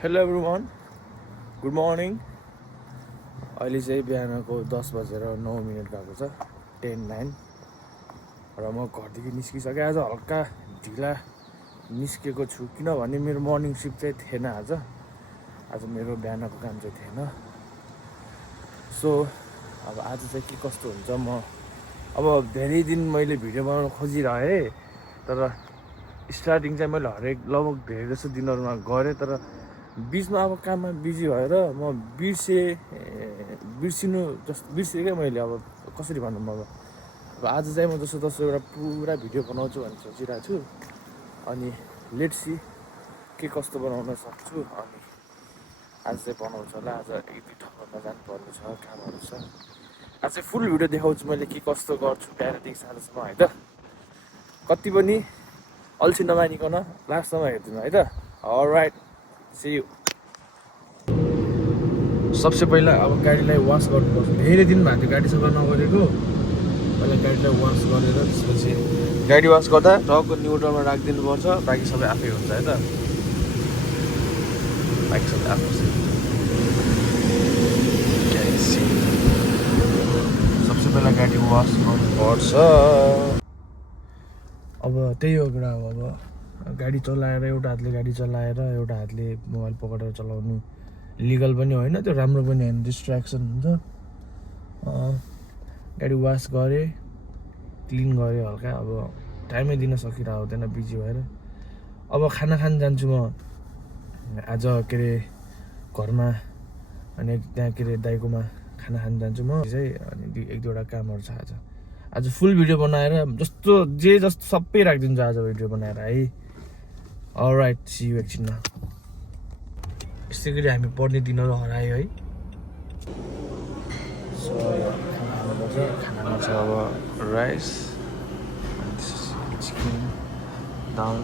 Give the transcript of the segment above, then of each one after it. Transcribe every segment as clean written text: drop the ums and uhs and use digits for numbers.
Hello everyone, good morning. अहिले चाहिँ बिहानको 10 बजेर 9 मिनट गएको छ, 10:09 र म घरदेखि निस्किसकेँ। आज हल्का ढिला निस्केको छु किनभने मेरो मर्निङ सिफ्ट चाहिँ थिएन। आज मेरो बिहानको काम चाहिँ थिएन। सो अब आज चाहिँ के कस्तो हुन्छ, म अब धेरै दिन मैले भिडियो बनाउन खोजिरहेँ, तर स्टार्टिङ चाहिँ मैले लगभग धेरै जस्तो दिनहरूमा गरेँ, तर बिचमा अब काममा बिजी भएर म बिर्सेँ क्या मैले। अब कसरी भनौँ, अब आज चाहिँ म जस्तो तस्तो एउटा पुरा भिडियो बनाउँछु भनेर सोचिरहेको छु। अनि लेट्स सी के कस्तो बनाउन सक्छु। अनि आज चाहिँ बनाउँछु होला। आज एक दुई ठाउँमा जानुपर्ने छ, कामहरू छ। आज चाहिँ फुल भिडियो देखाउँछु मैले के कस्तो गर्छु बिहानदेखि साँझसम्म है त। कति पनि अल्छी नमानिकन लास्टसम्म हेरिदिनु है त। Alright, see you. सबसे पहिला अब गाडीलाई वास गर्नुपर्छ। धेरै दिन भएको थियो गाडी सफा नगरेको। पहिला गाडीलाई वास गरेर त्यसपछि गाडी वास गर्दा टक्क न्युट्रलमा राखिदिनुपर्छ। बाँकी सबै आफै हुन्छ है त। बाँकी सबै आफै सबसे पहिला गाडी वास गर्नुपर्छ। अब त्यही हो कुरा हो। अब गाडी चलाएर एउटा हातले गाडी चलाएर एउटा हातले मोबाइल पक्रेर चलाउनु लिगल पनि होइन, त्यो राम्रो पनि होइन, डिस्ट्र्याक्सन हुन्छ। गाडी वास गरेँ, क्लिन गरेँ हल्का। अब टाइमै दिन सकिरहेको हुँदैन बिजी भएर। अब खाना खान जान्छु म आज के अरे घरमा। अनि त्यहाँ के अरे दाइकोमा खाना खान जान्छु म चाहिँ। अनि एक दुईवटा कामहरू छ आज फुल भिडियो बनाएर जस्तो सबै राखिदिन्छु आज भिडियो बनाएर है। अलराइट, सी यू एकछिनमा। यस्तै गरी हामी पढ्ने दिनहरू हरायो है। सो खाना खानुपर्छ। खानामा छ अब राइस, चिकन, दाल,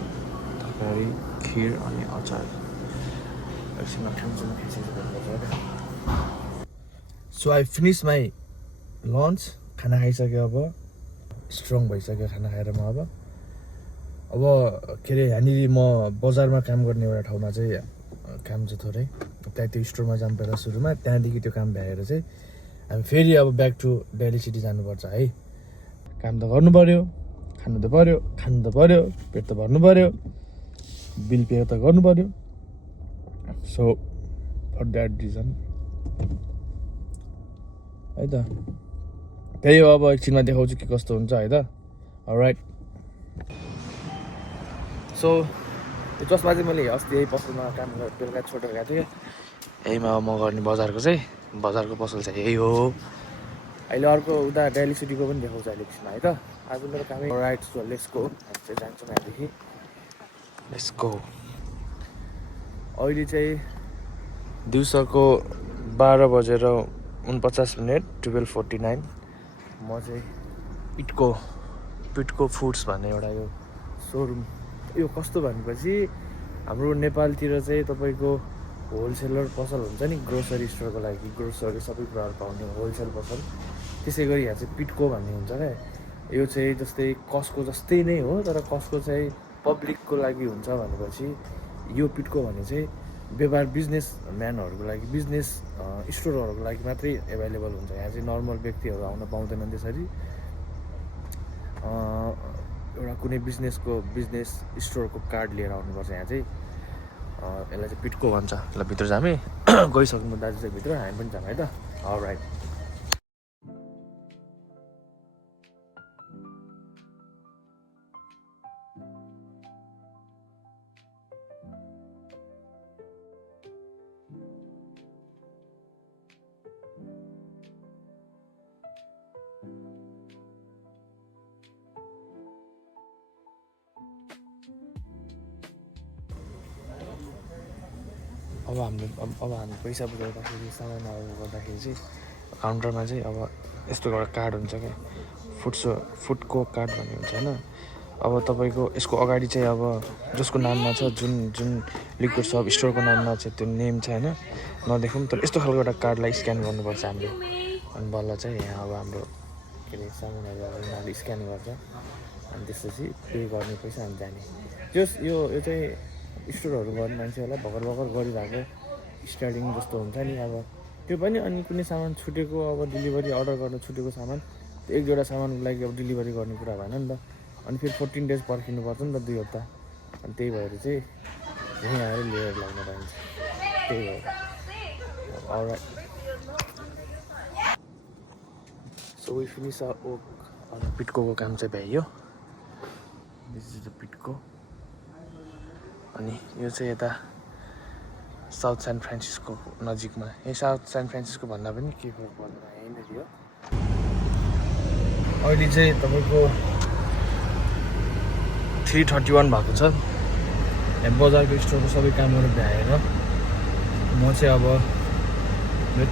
तरकारी, खिर अनि अचार। एकछिनमा खान्छौँ, खाइसकेपछि। So I finish my lunch. खाना खाइसक्यो, अब स्ट्रङ भइसक्यो खाना खाएर म। अब के अरे यहाँनिर म बजारमा काम गर्ने एउटा ठाउँमा चाहिँ काम छ थोरै। त्यहाँ त्यो स्टोरमा जानु पर्छ सुरुमा, त्यहाँदेखि त्यो काम भ्याएर चाहिँ हामी फेरि अब ब्याक टु दिल्ली सिटी जानुपर्छ है। काम त गर्नु पऱ्यो, खानु त पऱ्यो, खानु त पऱ्यो, पेट त भर्नु पऱ्यो, बिल पे त गर्नु पऱ्यो। सो फर द्याट रिजन है त। त्यही हो। अब एकछिनमा देखाउँछु के कस्तो हुन्छ है त। अलराइट। सो त्यो चस्मा चाहिँ मैले अस्ति यही पसलमा काम बेलुका छोडेर गएको थिएँ। यहीमा म गर्ने बजारको पसल चाहिँ यही हो। अहिले अर्को उता दिल्ली सिटीको पनि देखाउँछ अहिले एकछिनमा है त। आज मेरो कामै राइट। So let's go. हामी चाहिँ जान्छौँ यहाँदेखि। Let's go. अहिले चाहिँ दिउँसोको 12:49, 12:49। म चाहिँ पिटको फुड्स भन्ने एउटा यो सोरुम। यो कस्तो भनेपछि हाम्रो नेपालतिर चाहिँ तपाईँको होलसेलर पसल हुन्छ नि, ग्रोसरी स्टोरको लागि ग्रोसरी सबै कुराहरू पाउने होलसेल पसल। त्यसै गरी यहाँ चाहिँ पिटको भन्ने हुन्छ क्या। यो चाहिँ जस्तै कस्को जस्तै नै हो, तर कस्को चाहिँ पब्लिकको लागि हुन्छ भनेपछि यो पिटको भन्ने चाहिँ बिजनेसम्यानहरूको लागि, बिजनेस स्टोरहरूको लागि मात्रै एभाइलेबल हुन्छ। यहाँ चाहिँ नर्मल व्यक्तिहरू आउन पाउँदैनन् त्यसरी। एउटा कुनै बिजनेस स्टोरको कार्ड लिएर आउनुपर्छ यहाँ चाहिँ। यसलाई चाहिँ पिटको भन्छ। ल भित्र जामे। गइसक्नु दाजु चाहिँ भित्र, हामी पनि जाऊँ है त। अलराइट। अब हामी पैसा बुझाउँदाखेरि सामानहरू गर्दाखेरि चाहिँ काउन्टरमा चाहिँ अब यस्तो एउटा कार्ड हुन्छ क्या, फुडको कार्ड भन्ने हुन्छ होइन। अब तपाईँको यसको अगाडि चाहिँ अब जसको नाममा छ, जुन लिक्विड सप स्टोरको नाममा चाहिँ त्यो नेम छ होइन, नदेखौँ। तर यस्तो खालको एउटा कार्डलाई स्क्यान गर्नुपर्छ हामीले। अनि बल्ल चाहिँ यहाँ अब हाम्रो के अरे सामानहरू उनीहरूले स्क्यान गर्छ। अनि त्यसपछि पे गर्ने पैसा हामी जाने। यो चाहिँ स्टोरहरू गर्ने मान्छेहरूलाई भर्खर गरिरहेको स्टार्टिङ जस्तो हुन्छ नि अब त्यो पनि। अनि कुनै सामान छुटेको अब डेलिभरी अर्डर गर्न छुटेको सामान त्यो एक दुईवटा सामानको लागि अब डेलिभरी गर्ने कुरा भएन नि त। अनि फेरि 14 डेज पर्खिनुपर्छ नि त 2 हप्ता। अनि त्यही भएर चाहिँ यहीँ आएर लिएर लाग्न पाइन्छ। त्यही भएर alright so we finish our work. पिटकोको काम चाहिँ भ्याइयो। दिस इज द पिटको। अनि यो चाहिँ यता साउथ सान फ्रान्सिस्को नजिकमा। यही साउथ सान फ्रान्सिस्को भन्दा पनि के फरक पर्दैन, यहीँनिर हो। अहिले चाहिँ तपाईँको 3:31 भएको छ। यहाँ बजारको स्टोरको सबै कामहरू भ्याएर म चाहिँ अब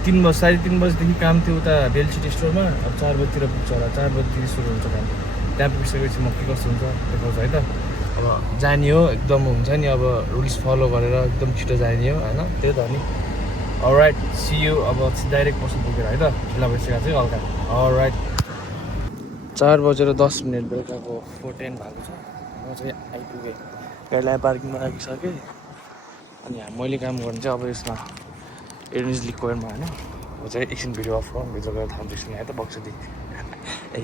3:30 बजीदेखि काम थियो उता रेल सिटी स्टोरमा। अब 4 बजीतिर पुग्छ होला। 4 बजीदेखि सुरु हुन्छ काम। त्यहाँ पुगिसकेपछि म के कस्तो हुन्छ देखाउँछु है त। अब जाने हो एकदम हुन्छ नि, अब रुल्स फलो गरेर एकदम छिटो जाने हो होइन। त्यही त नि। Alright see you. अब डाइरेक्ट पसल पुगेर है त। ढिला भइसकेको चाहिँ हल्का। अलराइट 4:10 बेलुकाको 4:10 भएको छ। म चाहिँ आइपुगेँ। गाडीलाई पार्किङमा राखिसकेँ। अनि मैले काम गर्नु चाहिँ अब यसमा एर्निज लिक्विडमा होइन। म चाहिँ एकछिन भिडियो अफ गरौँ, भित्र गएर थाम्दैछु नि है त बक्सदी।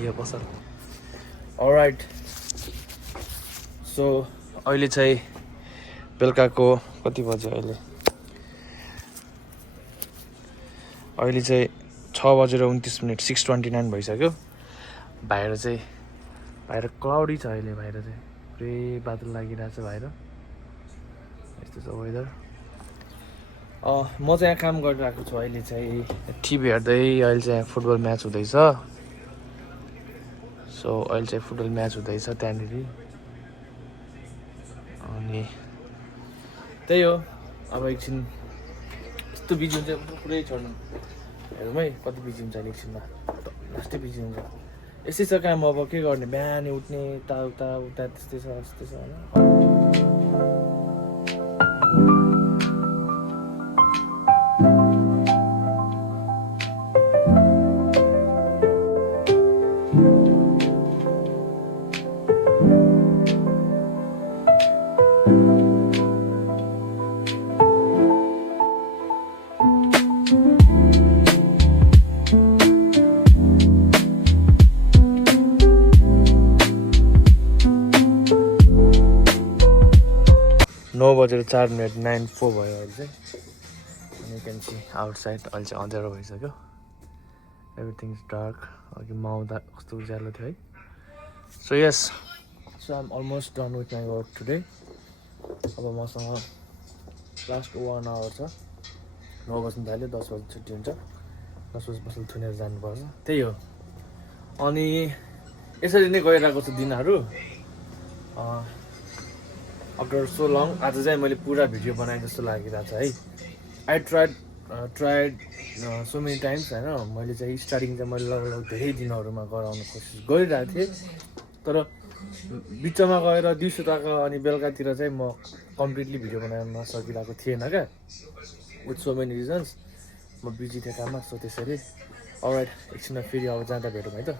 यो पसल। अलराइट सो अहिले चाहिँ बेलुकाको कति बज्यो अहिले चाहिँ 6:29 6:29 भइसक्यो। बाहिर क्लाउडी छ अहिले। बाहिर चाहिँ पुरै बादल लागिरहेको छ बाहिर। यस्तो छ वेदर। म चाहिँ यहाँ काम गरिरहेको छु। अहिले चाहिँ टिभी हेर्दै अहिले चाहिँ फुटबल म्याच हुँदैछ। सो अहिले चाहिँ फुटबल म्याच हुँदैछ त्यहाँनिर। अनि त्यही हो। अब एकछिन यस्तो बिजी हुन्छ पुरै छोड्नु हेरौँ है कति बिजी हुन्छ अहिले एकछिनमा। लास्टै बिजी हुन्छ। यस्तै छ काम। अब के गर्ने, बिहानै उठ्ने उता त्यस्तै छ होइन। 9:04 9:04 भयो अहिले चाहिँ। अनि क्यान सी आउटसाइड अहिले चाहिँ अँध्यारो भइसक्यो। Everything is dark. अघि म आउँदा कस्तो उज्यालो थियो है। So yes so I am almost done with my work today. अब मसँग लास्ट 1 आवर छ। 9 बज्नु थाल्यो, 10 बजी छुट्टी हुन्छ। 10 बजी पसल थुनेर जानुपर्छ। त्यही हो। अनि यसरी नै गइरहेको छ दिनहरू। आफ्टर सो लङ आज चाहिँ मैले पुरा भिडियो बनाएँ जस्तो लागिरहेको छ है। I tried so many times होइन। मैले चाहिँ स्टार्टिङ चाहिँ मैले लगभग धेरै दिनहरूमा गराउनु कोसिस गरिरहेको थिएँ। तर बिचमा गएर दिउँसो तक अनि बेलुकातिर चाहिँ म कम्प्लिटली भिडियो बनाउन सकिरहेको थिएन क्या। With so many reasons. म बिजी थिएँ काममा। सो त्यसरी अलराइट एकछिनमा फेरि अब जाँदा भेटौँ है त।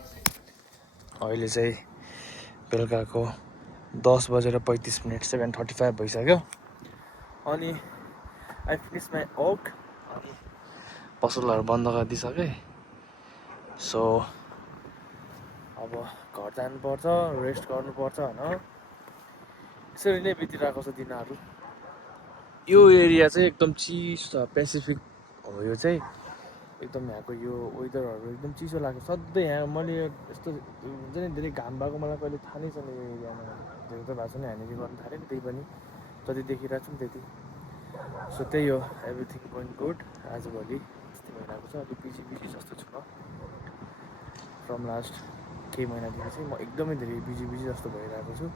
अहिले चाहिँ बेलुकाको 10:35 7:35 भइसक्यो। अनि आई फिनिस माई वर्क। अनि पसलहरू बन्द गरिदिइसकेँ। सो अब घर जानुपर्छ, रेस्ट गर्नुपर्छ होइन। यसरी नै बितिरहेको छ दिनहरू। यो एरिया चाहिँ एकदम चिसो छ। पेसिफिक हो यो चाहिँ। एकदम यहाँको यो वेदरहरू एकदम चिसो लाग्छ सधैँ। यहाँ मैले यस्तो हुन्छ नि धेरै घाम भएको मलाई कहिले थाहा नै छैन यो एरियामा। धेरै त भएको छैन, हामीले गर्नु थाल्यो नि त्यही पनि जति देखिरहेको छु नि त्यति। सो त्यही हो। Everything going good. आजभोलि यस्तै भइरहेको छ। अलिक बिजी जस्तो छु म। फ्रम लास्ट केही महिनादेखि चाहिँ म एकदमै धेरै बिजी जस्तो भइरहेको छु।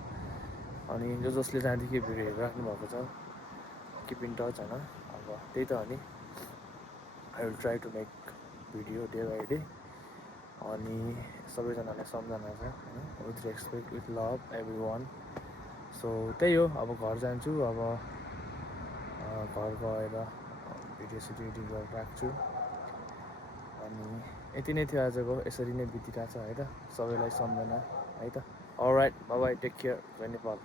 अनि जसले त्यहाँदेखि भिडियो हेरिराख्नु भएको छ किप इन टच होइन। अब त्यही त हो नि। I will try to make video day by day. अनि सबैजनालाई सम्झना छ होइन। With respect with love everyone. So त्यही हो। अब घर जान्छु। अब घर गएर भिडियो एडिट गरेर राख्छु। अनि यति नै थियो आजको। यसरी नै बितिरहेको छ है त। सबैलाई सम्झना है त। Alright bye bye take care. जय नेपाल।